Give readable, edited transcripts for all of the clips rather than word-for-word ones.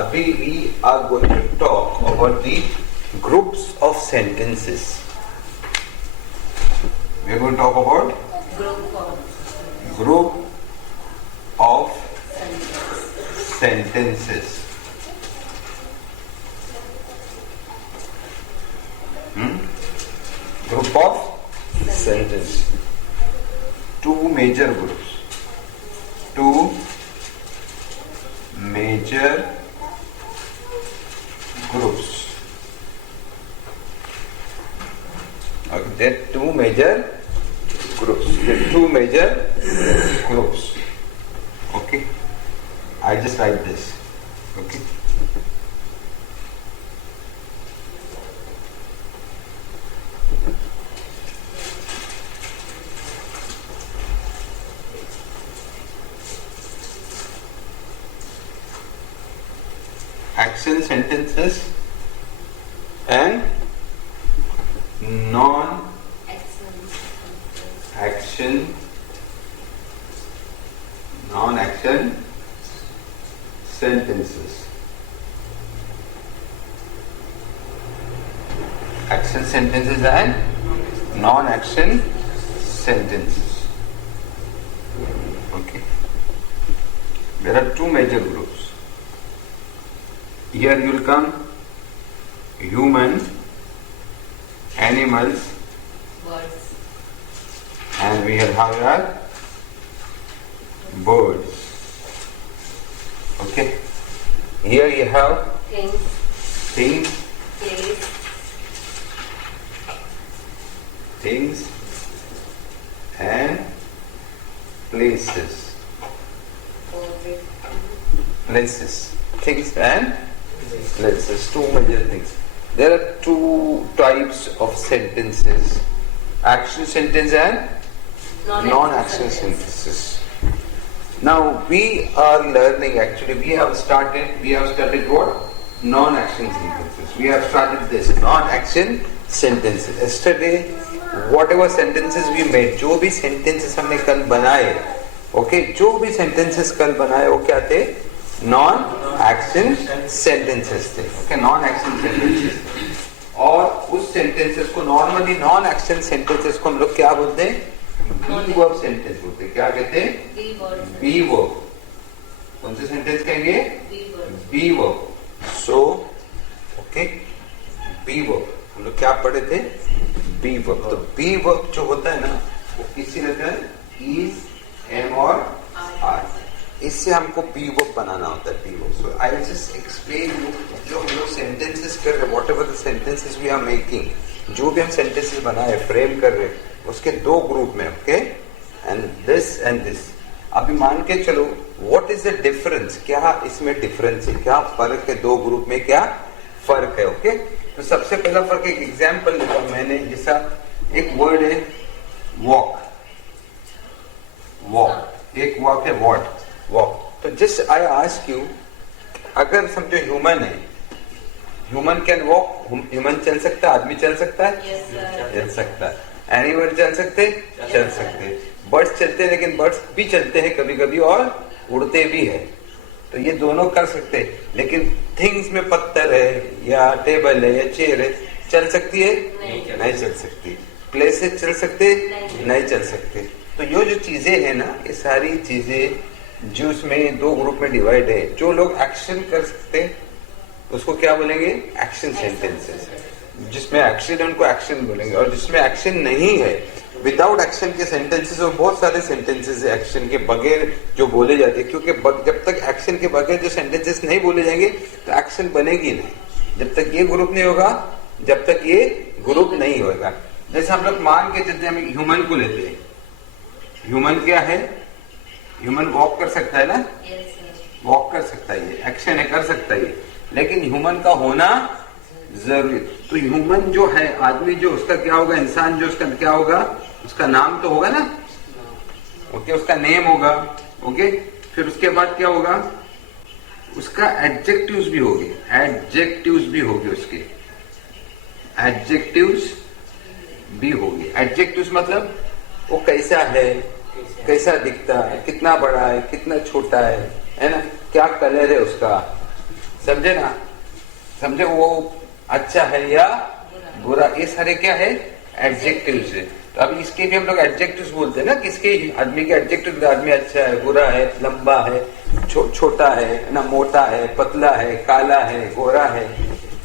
Abhi we are going to talk about the groups of sentences. We are going to talk about group of sentences. Group of sentences. Two major groups. Two major groups. Okay, there are two major groups. Okay, I just write this. Okay. Action sentences and non-action sentences. Action sentences and non-action sentences. Okay. There are two major groups. Here you will come human, animals, birds, and we have here birds. Okay. Here you have things, and places. Things and places. Two major things. There are two types of sentences: action sentence and non-action sentences. Now we are learning. Actually, we have studied what? Non-action sentences. We have started this non-action sentences. Yesterday, whatever sentences we made, जो भी sentences हमने कल बनाए, okay, जो भी sentences कल बनाए, वो क्या थे? Non-action sentences थे. Okay, non-action sentences. और उस sentences को normally non-action sentences को हम लोग क्या बोलते हैं? Be verb sentence बोलते हैं. क्या कहते हैं? Be verb. कौन से sentence कहेंगे? Be verb. So, okay, be verb. हम लोग क्या पढ़े थे? Be verb. तो be verb जो होता है ना, वो किसी रहता है? Is, am और are. इससे हमको be verb बनाना होता है. Be verb. So I will just explain you जो हम लोग sentences कर रहे हैं, whatever the sentences we are making, जो भी हम sentences बनाए, frame कर रहे हैं, उसके दो ग्रुप में, ओके, एंड दिस. अभी मान के चलो, व्हाट इज द डिफरेंस? क्या इसमें डिफरेंस है? क्या फर्क है? दो ग्रुप में क्या फर्क है? ओके, तो सबसे पहला फर्क एक एग्जांपल लेता हूं मैंने. जैसा एक वर्ड है वॉक, एक वॉक है वॉक. तो जस्ट आई आस्क यू, अगर समझो ह्यूमन है, ह्यूमन कैन वॉक, ह्यूमन चल सकता है, आदमी चल सकता है, चल सकता है. एनिमल चल सकते, चल सकते. बर्ड्स चलते हैं, लेकिन बर्ड्स भी चलते हैं कभी कभी और उड़ते भी है. तो ये दोनों कर सकते हैं. लेकिन थिंग्स में पत्थर है या टेबल है या चेयर है, चल सकती है? नहीं चल सकती. प्लेसेस चल सकते, नहीं चल सकते. तो ये जो चीजें है ना, ये सारी चीजें जो उसमें दो ग्रुप में डिवाइड है. जो लोग एक्शन कर सकते उसको क्या बोलेंगे? Action sentences. जिसमें एक्शन है उनको एक्शन बोलेंगे, और जिसमें एक्शन नहीं है, विदाउट एक्शन के सेंटेंसेस, और बहुत सारे सेंटेंसेस है एक्शन के बगैर जो बोले जाते हैं. क्योंकि जब तक एक्शन के बगैर जो सेंटेंसेस नहीं बोले जाएंगे तो एक्शन बनेगी नहीं. जब तक ये ग्रुप नहीं होगा, जब तक ये ग्रुप नहीं होगा. जैसे हम लोग मान के चलते, हम ह्यूमन को लेते हैं. ह्यूमन क्या है? ह्यूमन वॉक कर सकता है ना, वॉक कर सकता है, ये एक्शन है, कर सकता है. लेकिन ह्यूमन का होना जरूरी. तो ह्यूमन जो है, आदमी जो, उसका क्या होगा? इंसान जो, उसका क्या होगा? उसका नाम तो होगा ना, ओके, उसका नेम होगा, ओके. फिर उसके बाद क्या होगा? उसका एडजेक्टिव्स भी होंगे, उसके एडजेक्टिव्स भी होंगे. एडजेक्टिव्स मतलब वो कैसा है, कैसा दिखता है, कितना बड़ा है, कितना छोटा है ना, क्या कलर है उसका, समझे ना, समझे, वो अच्छा है या बुरा, ये सारे क्या है एडजेक्टिव्स है। तो अभी इसके भी हम लोग एडजेक्टिव्स बोलते हैं ना, किसके आदमी के एडजेक्टिव, आदमी अच्छा है, बुरा है, लंबा है, छोटा है ना, मोटा है, पतला है, काला है, गोरा है,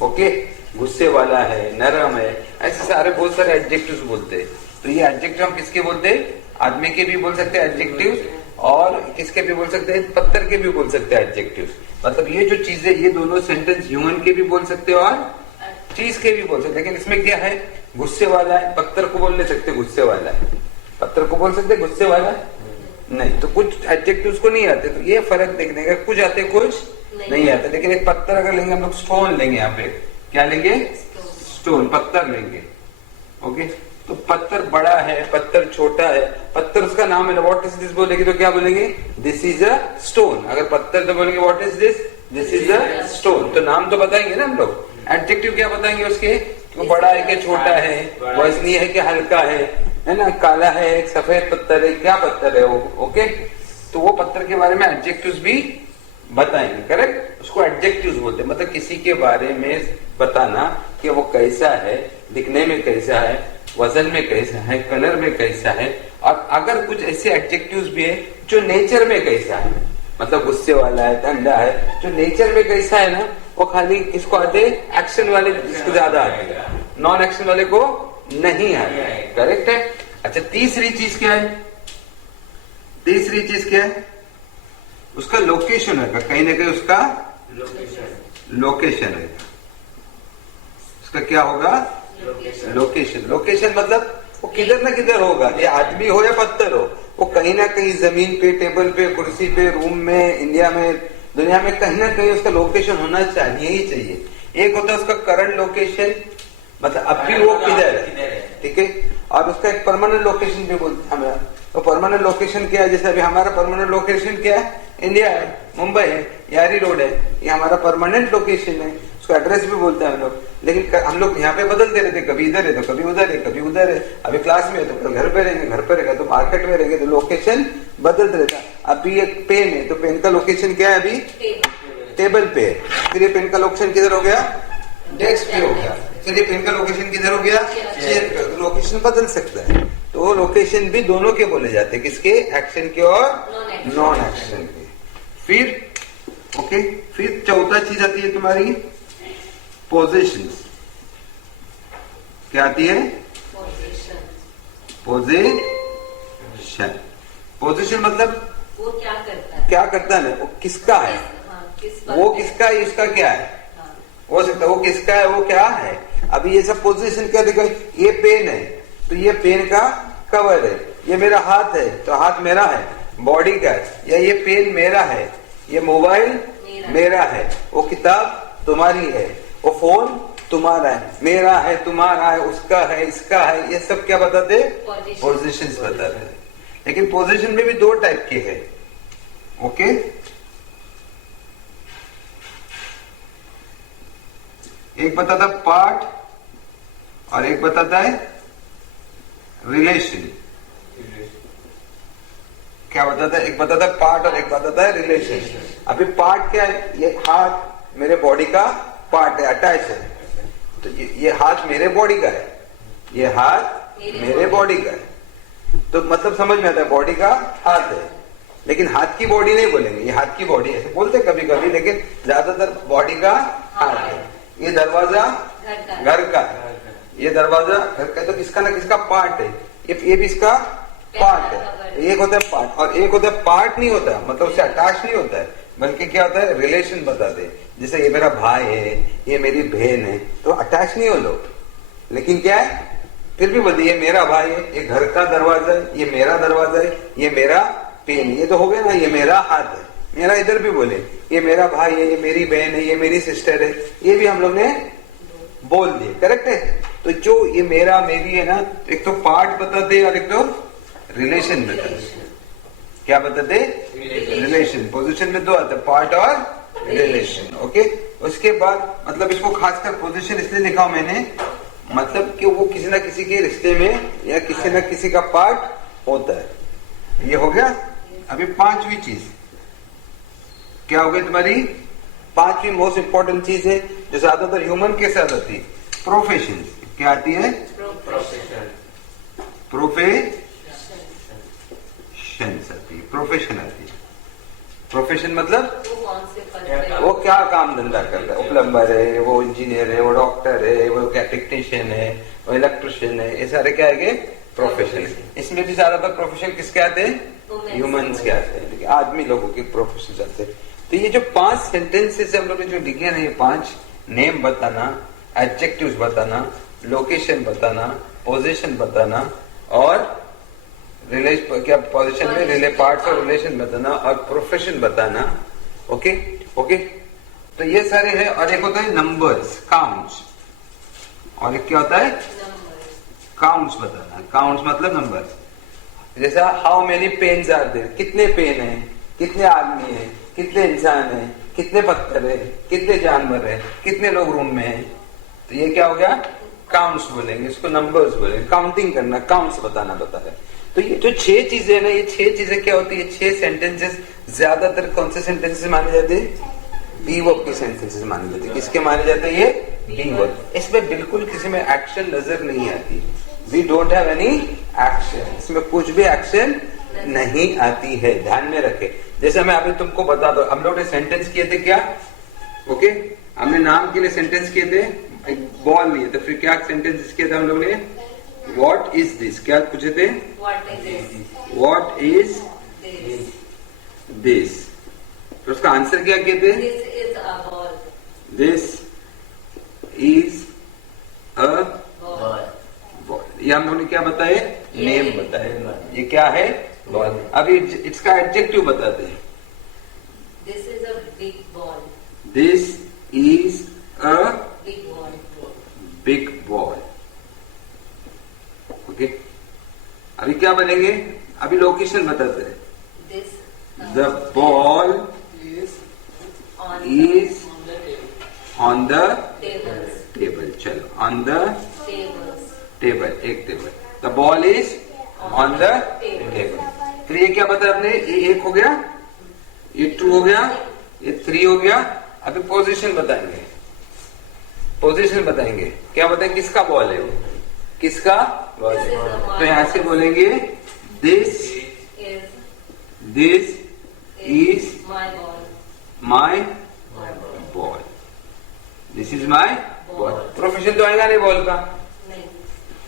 ओके, गुस्से वाला है, नरम है, ऐसे सारे बहुत सारे एडजेक्टिव्स बोलते हैं। तो ये एडजेक्टिव हम किसके बोलते हैं, आदमी के भी बोल सकते हैं एडजेक्टिव, और किसके भी बोल सकते हैं, पत्थर के भी बोल सकते हैं एडजेक्टिव। मतलब ये जो चीजें, ये दोनों सेंटेंस ह्यूमन के भी बोल सकते हैं और चीज के भी बोल सकते, लेकिन इसमें क्या है, गुस्से वाला है, पत्थर को बोल नहीं सकते गुस्से वाला है, पत्थर को बोल सकते गुस्से वाला नहीं। तो कुछ एडजेक्टिव्स को नहीं आते, तो ये फर्क देखने का, कुछ आते कुछ नहीं आते। लेकिन एक पत्थर अगर लेंगे हम लोग, स्टोन लेंगे, यहाँ पे क्या लेंगे, स्टोन, पत्थर लेंगे, ओके। तो पत्थर बड़ा है, पत्थर छोटा है, पत्थर उसका नाम है, व्हाट इज दिस बोलेंगे तो क्या बोलेंगे, दिस इज अ स्टोन। अगर पत्थर तो बोलेंगे what is this, this is a stone. तो नाम तो बताएंगे ना हम लोग, एडजेक्टिव क्या बताएंगे उसके, वो बड़ा है कि छोटा है, वजनी है कि हल्का है ना, काला है, सफेद पत्थर है, क्या पत्थर है वो, ओके। तो वो पत्थर के बारे में एडजेक्टिव्स भी बताएंगे, करेक्ट, उसको एडजेक्टिव्स बोलते हैं। मतलब किसी के बारे में बताना कि वो कैसा है, दिखने में कैसा है, वजन में कैसा है, कलर में कैसा है, और अगर कुछ ऐसे एडजेक्टिव्स भी है जो नेचर में कैसा है, मतलब गुस्से वाला है, ठंडा है, जो नेचर में कैसा है ना, वो खाली किसको आते, एक्शन वाले जिसको ज्यादा आते हैं, नॉन एक्शन वाले को नहीं आते, करेक्ट है। अच्छा, तीसरी चीज क्या है, तीसरी चीज क्या है, उसका लोकेशन है, कहीं ना कहीं उसका लोकेशन है, उसका क्या होगा, लोकेशन। लोकेशन मतलब वो किधर ना किधर होगा, ये आदमी हो या पत्थर हो, वो कहीं ना कहीं जमीन पे, टेबल पे, कुर्सी पे, रूम में, इंडिया में, दुनिया में कहीं ना कहीं उसका लोकेशन होना चाहिए ही चाहिए। एक होता है उसका करंट लोकेशन, मतलब अभी वो किधर है, ठीक है, और उसका एक परमानेंट लोकेशन भी बोलते हैं हमें। तो परमानेंट लोकेशन क्या है, जैसे अभी हमारा परमानेंट लोकेशन क्या है, इंडिया है, मुंबई है, यारी रोड है, ये हमारा परमानेंट लोकेशन है, उसको एड्रेस भी बोलते हैं हम लोग। लेकिन हम लोग यहाँ पे बदलते रहते, कभी इधर है तो कभी उधर है, कभी उधर है, अभी क्लास में है तो कल घर पे रहेंगे, घर पे रहेगा तो मार्केट में रहेंगे, तो लोकेशन बदलते रहता है। अभी एक पेन है, तो पेन का लोकेशन क्या है, अभी टेबल पे है, फिर ये पेन का लोकेशन किधर हो गया, डेस्क पे हो गया, फिर ये पेन का लोकेशन किधर हो गया, चेयर पे। तो लोकेशन बदल सकता है, तो लोकेशन भी दोनों के बोले जाते हैं, किसके, एक्शन के और नॉन एक्शन के। फिर ओके, फिर चौथा चीज आती है तुम्हारी पोजीशंस। क्या आती है, पोजीशन। पोजीशन मतलब वो क्या करता है, क्या करता है, वो किसका है, वो किसका है, इसका क्या है, हो सकता है वो किसका है, वो क्या है। अभी ये सब पोजीशन क्या देखो, ये पेन है तो ये पेन का कवर है, ये मेरा हाथ है तो हाथ मेरा है, बॉडी का है, या ये पेन मेरा है, ये मोबाइल मेरा है, वो किताब तुम्हारी है, वो फोन तुम्हारा है, मेरा है, तुम्हारा है, उसका है, इसका है, ये सब क्या बताते, पोजीशंस बताते हैं। लेकिन पोजीशन में भी दो टाइप के है, ओके। एक बताता पार्ट और एक बताता है रिलेशन। क्या बताता है, एक बताता है पार्ट और एक बताता है रिलेशन। अभी पार्ट क्या है, ये हाथ मेरे बॉडी का पार्ट है, अटैच है, तो ये हाथ मेरे बॉडी का है, ये हाथ मेरे बॉडी का है, तो मतलब समझ में आता है बॉडी का हाथ है। लेकिन हाथ की बॉडी नहीं बोलेंगे, ये हाथ की बॉडी ऐसे बोलते कभी कभी, लेकिन ज्यादातर बॉडी का हाथ है। ये दरवाजा घर का, ये दरवाजा घर का, तो किसका ना किसका पार्ट है, ये भी इसका पार्ट है। एक होता है पार्ट और एक होता है पार्ट नहीं होता, मतलब उससे अटैच नहीं होता है, बल्कि क्या होता है, रिलेशन बताते हैं। जैसे ये मेरा भाई है, ये मेरी बहन है, तो अटैच नहीं हो लोग, लेकिन क्या है, फिर भी बोलते ये मेरा भाई है, ये घर का दरवाजा है, ये मेरा दरवाजा है, ये मेरा पेन, ये तो हो गया ना, ये मेरा हाथ है, मेरा इधर भी बोले, ये मेरा भाई है, ये मेरी बहन है, ये मेरी सिस्टर है, ये भी हम लोग ने बोल दिए, करेक्ट है। तो जो ये मेरा मेरी है ना, एक तो पार्ट बताते और एक तो रिलेशन बताते। क्या बताते, रिलेशन। पोजीशन में दो आते, पार्ट और रिलेशन, ओके। उसके बाद मतलब इसको खासकर पोजीशन इसलिए लिखा मैंने, मतलब कि वो किसी ना किसी के रिश्ते में या किसी ना किसी का पार्ट होता है। ये हो गया। अभी पांचवी चीज क्या हो गई तुम्हारी, पांचवी मोस्ट इंपॉर्टेंट चीज है जो ज्यादातर ह्यूमन के साथ आती है, प्रोफेशन। क्या आती है? प्रोफेशन आती है, प्रोफेशन आती है। प्रोफेशन मतलब वो क्या काम धंधा कर रहा है, वो प्लम्बर है, वो इंजीनियर है, वो डॉक्टर है, वो क्या टेक्नीशियन है, वो इलेक्ट्रिशियन है, ये सारे क्या है? प्रोफेशन है। इसमें भी ज्यादातर प्रोफेशन किसके आते हैं? ह्यूमंस के आते हैं, लेकिन आदमी लोगों के प्रोफेशन आते हैं। तो ये जो 5 सेंटेंसेस हम लोग ने जो लिखे ना, ये 5 नेम बताना, एडजेक्टिव्स बताना, लोकेशन बताना, पोजीशन बताना और क्या पोजीशन में रिले पार्ट्स और रिलेशन बताना और प्रोफेशन बताना। ओके ओके, तो ये सारे हैं। और एक होता है नंबर्स, काउंट्स, और एक क्या होता है? काउंट्स बताना। काउंट्स मतलब नंबर। जैसा how many pens are there, कितने पेन है, कितने आदमी है, कितने इंसान है, कितने पत्थर है, कितने जानवर है, कितने लोग रूम में है। तो ये क्या हो गया? काउंट्स बोलेंगे, इसको नंबर्स बोलेंगे। काउंटिंग करना, काउंट्स बताना बताया। तो ये जो 6 चीजें ना, ये 6 चीजें क्या होती है? 6 सेंटेंसेस ज्यादातर कौन से सेंटेंसेस माने जाते हैं? बी वर्ब के सेंटेंसेस माने जाते हैं। किसके माने जाते हैं? ये बी वर्ब। इसमें बिल्कुल किसी में एक्शन नजर नहीं आती। We don't have any action, इसमें कुछ भी एक्शन नहीं आती है, ध्यान में रखे। जैसे मैं अभी तुमको बता दो, हम लोग ने सेंटेंस किए थे क्या? ओके, हमने नाम के लिए सेंटेंस किए थे, एक बॉल लिए तो फिर क्या सेंटेंस किया था हम लोग ने? व्हाट इज दिस, क्या पूछे थे? व्हाट इज दिस, तो उसका आंसर क्या किए थे? This is a ball. ये हम लोगों ने क्या बताए? नेम बताए। ये क्या है? बॉल। अभी इसका एडजेक्टिव बताते हैं। This is a big ball. This is a big ball. Big ball. Okay, अभी क्या बनेंगे? अभी लोकेशन बताते हैं। The ball is on the table. चलो, ऑन द टेबल, एक table. The ball is on the table. फिर ये क्या बताया आपने? ये 1 हो गया, ये 2 हो गया, ये 3 हो गया। अभी पोजीशन बताएंगे। पोजीशन बताएंगे, क्या बताएंगे? किसका बॉल है वो? किसका बॉल है? तो यहां से बोलेंगे this is my ball. This is my ball. Profession तो आएगा नहीं बॉल का,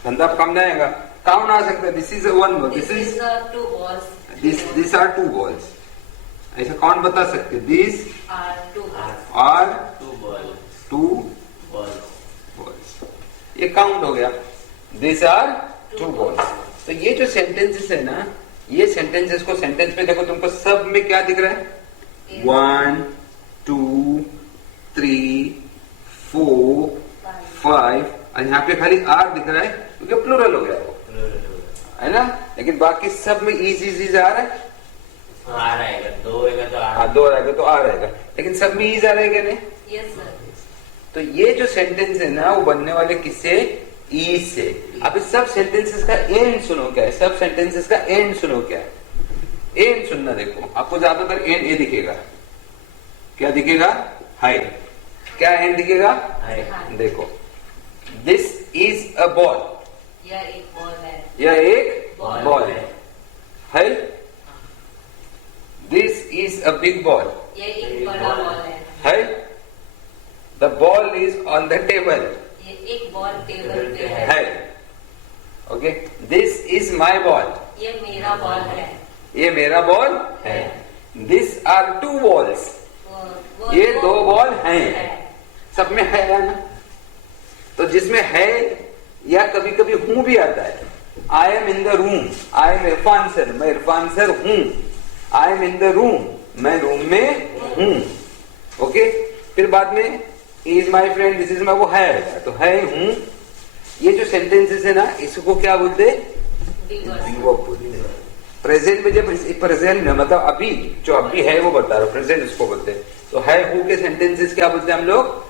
धंधा कम नहीं आएगा। काउंट आ सकता है। This is 1 ball, this is 2 balls, this are 2 balls. ऐसा कौन बता सकते? This are 2 balls. ये काउंट हो गया। This are 2 balls. तो ये जो सेंटेंसेस है ना, ये सेंटेंसेस को सेंटेंस में देखो, तुमको सब में क्या दिख रहा है? 1 2 3 4 5, और यहाँ पे खाली आर दिख रहा है क्योंकि प्लूरल हो गया वो, है ना। लेकिन बाकी सब में इज आ रहा है। आ रहेगा, 2 रहेगा तो आ, 2 रहेगा तो आ रहेगा, लेकिन सब में इज आ रहेगा नहीं। Yes sir. तो ये जो सेंटेंस है ना, वो बनने वाले किससे? ई से। अब इस सब सेंटेंसेस का एंड सुनो क्या है? सब सेंटेंसेस का एंड सुनो क्या है? एंड सुनना। देखो, आपको ज्यादातर एंड ए दिखेगा। क्या दिखेगा? हाई। क्या एंड दिखेगा? देखो, दिस इज अ बॉल। यह एक बॉल है। यह एक बॉल है। This is a big ball. यह एक बड़ा बॉल है। The ball is on the table. ये एक बॉल टेबल पे है। Okay, this is my ball. ये मेरा बॉल है। ये मेरा बॉल है। This are 2 balls. ये 2 बॉल हैं। सब में है ना। तो जिसमें है या कभी कभी हूं भी आता है। I am in the room, I am Irfan sir, मैं इरफान सर हूं। I am in the room, मैं रूम में हूं। ओके, फिर बाद में is my friend, this is माई, वो है तो है हूं। ये जो सेंटेंसेस है ना, इसको क्या बोलते? बोलते। प्रेजेंट में, जब प्रेजेंट में मतलब अभी जो अभी है वो बता रहा हूं, प्रेजेंट उसको बोलते हैं। तो है हूं के सेंटेंसेस क्या बोलते हैं हम लोग?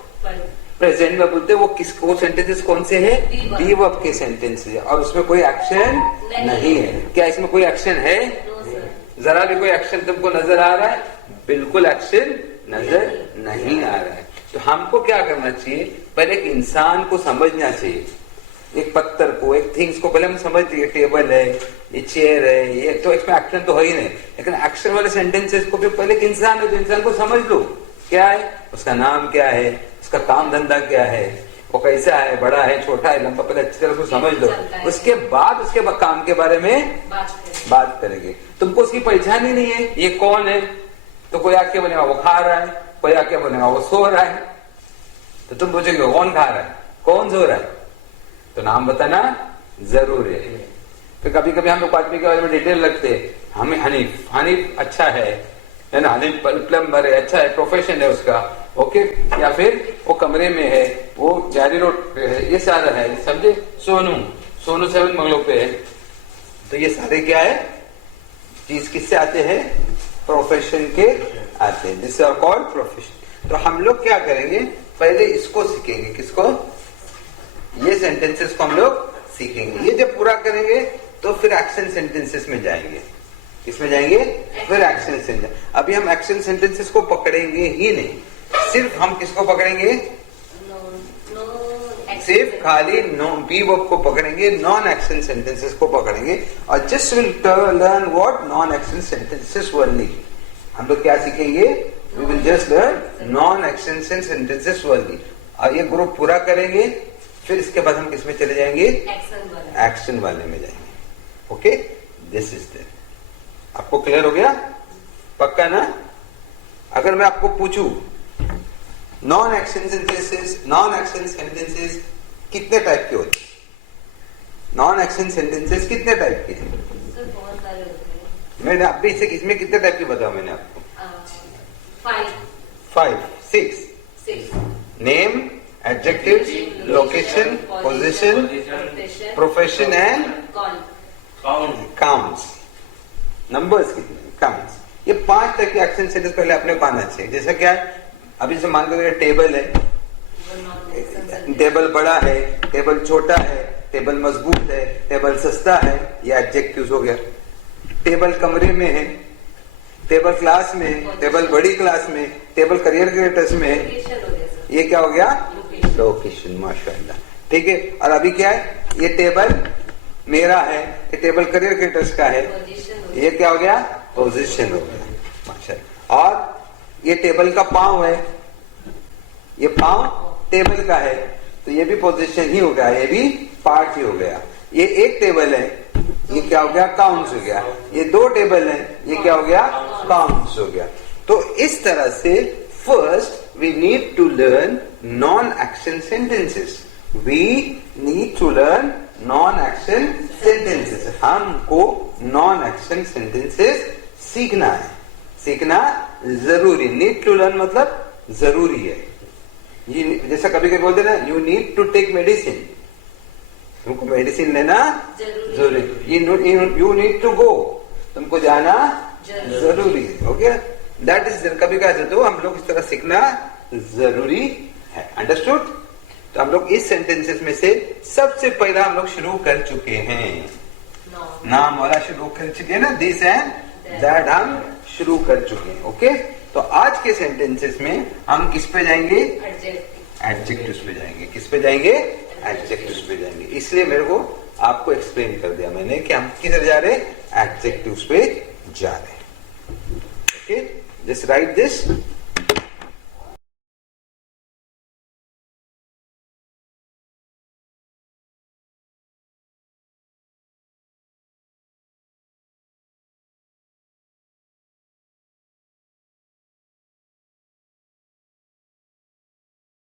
प्रेजेंट में बोलते हैं। वो किसको सेंटेंसेस कौन से है? बी वर्ब के सेंटेंसेस है, और उसमें कोई एक्शन नहीं है। क्या इसमें कोई एक्शन है? जरा भी कोई एक्शन तुमको नजर आ रहा है? बिल्कुल एक्शन नजर नहीं आ रहा है। तो हमको क्या करना चाहिए, पहले एक इंसान को समझना चाहिए, एक पत्थर को, एक थिंग्स को पहले हम समझ लिए, टेबल है, ये चेयर है, ये तो इसमें एक्शन तो है ही नहीं, लेकिन एक्शन वाले सेंटेंसेस को भी पहले एक इंसान है, तो इंसान को समझ लो क्या है, उसका नाम क्या है, उसका काम धंधा क्या है, वो कैसा है, बड़ा है, छोटा है, लंबा, पहले अच्छी तरह से समझ लो, उसके बाद उसके काम के बारे में बात करेंगे। तुमको उसकी पहचान ही नहीं है, ये कौन है, तो कोई आके बोलेगा वो खा रहा है, कोई आके बोलेगा वो सो रहा है, तो तुम पूछोगे कौन खा रहा है, कौन सो रहा है, तो नाम बताना जरूरी है। फिर कभी कभी हम लोग आदमी के बारे में डिटेल रखते हैं, हमें हनीफ, हनीफ अच्छा है ना, हनीफ प्लम्बर है, अच्छा है, प्रोफेशन है उसका, ओके, या फिर वो कमरे में है, वो जारी रोड पे है, ये सारा है, समझे, सोनू, सोनू 7 मंगलों पे है, तो ये सारे क्या है, चीज किससे आते हैं, प्रोफेशन के आते हैं, जिससे आर कॉल्ड प्रोफेशन। तो हम लोग क्या करेंगे, पहले इसको सीखेंगे, किसको, ये सेंटेंसेस को हम लोग सीखेंगे। ये जब पूरा करेंगे तो फिर एक्शन सेंटेंसेस में जाएंगे, किसमें जाएंगे, फिर एक्शन सेंटेंस। अभी हम एक्शन सेंटेंसेस को पकड़ेंगे ही नहीं, सिर्फ हम किसको पकड़ेंगे, सिर्फ खाली बी वर्ब को पकड़ेंगे, नॉन एक्शन सेंटेंसेस को पकड़ेंगे, और just will learn what non action sentences only. हम लोग क्या सीखेंगे, we will just learn non action sentences only. और ये ग्रुप पूरा करेंगे, फिर इसके बाद हम किसमें चले जाएंगे, एक्शन वाले में जाएंगे। Okay, this is there. आपको क्लियर हो गया, पक्का ना? अगर मैं आपको पूछूं नॉन एक्शन सेंटेंसेस कितने टाइप के होते हैं, नॉन एक्शन सेंटेंसेस कितने टाइप के हैं? बहुत सारे होते हैं। मैंने अभी से इसमें कितने टाइप के बताया मैंने आपको? 5 6 name, adjective, location, position, profession and counts. Numbers कितने, काउंट्स। ये 5 तरह के एक्शन सेंटेंस पहले अपने को आना चाहिए। जैसे क्या है, अभी से मान लो टेबल है, टेबल बड़ा है, टेबल छोटा है, टेबल मजबूत है, टेबल सस्ता है, ये एडजेक्टिव्स हो गया। टेबल कमरे में है, टेबल क्लास में, टेबल बड़ी क्लास में, टेबल करियर क्रिएटर्स में, ये क्या हो गया, लोकेशन। माशाल्लाह, ठीक है। और अभी क्या है, ये टेबल मेरा है, ये टेबल करियर क्रिएटर्स का है, ये क्या हो गया, पोजीशन हो गया। माशाल्लाह। और ये टेबल का पांव है, ये पांव टेबल का है, तो ये भी पोजीशन ही हो गया, ये भी पार्ट ही हो गया। ये एक टेबल है, ये क्या हो गया, काउंट्स हो गया। ये 2 टेबल है, ये क्या हो गया, काउंट्स हो गया। तो इस तरह से first we need to learn non action sentences, we need to learn non action sentences. हमको नॉन एक्शन सेंटेंसेस सीखना है, सीखना जरूरी। नीड टू लर्न मतलब जरूरी है। ये जैसा कभी कभी बोलते ना, you need to take medicine, तुमको मेडिसिन लेना जरूरी। यू नीड टू गो, तुमको जाना जरूरी है। ओके, दैट इज, कभी कहते तो हम लोग इस तरह सीखना जरूरी है। अंडरस्टूड? तो हम लोग इस सेंटेंसेस में से सबसे पहला हम लोग शुरू कर चुके हैं, नाम वाला शुरू कर चुके हैं ना, दिस एंड दैट हम शुरू कर चुके हैं। ओके, तो आज के सेंटेंसेस में हम किस पे जाएंगे, एडजेक्टिव्स पे जाएंगे। किस पे जाएंगे, एडजेक्टिव्स पे जाएंगे। इसलिए मेरे को आपको एक्सप्लेन कर दिया मैंने कि हम किधर जा रहे, एडजेक्टिव्स पे जा रहे हैं। Okay, just right this.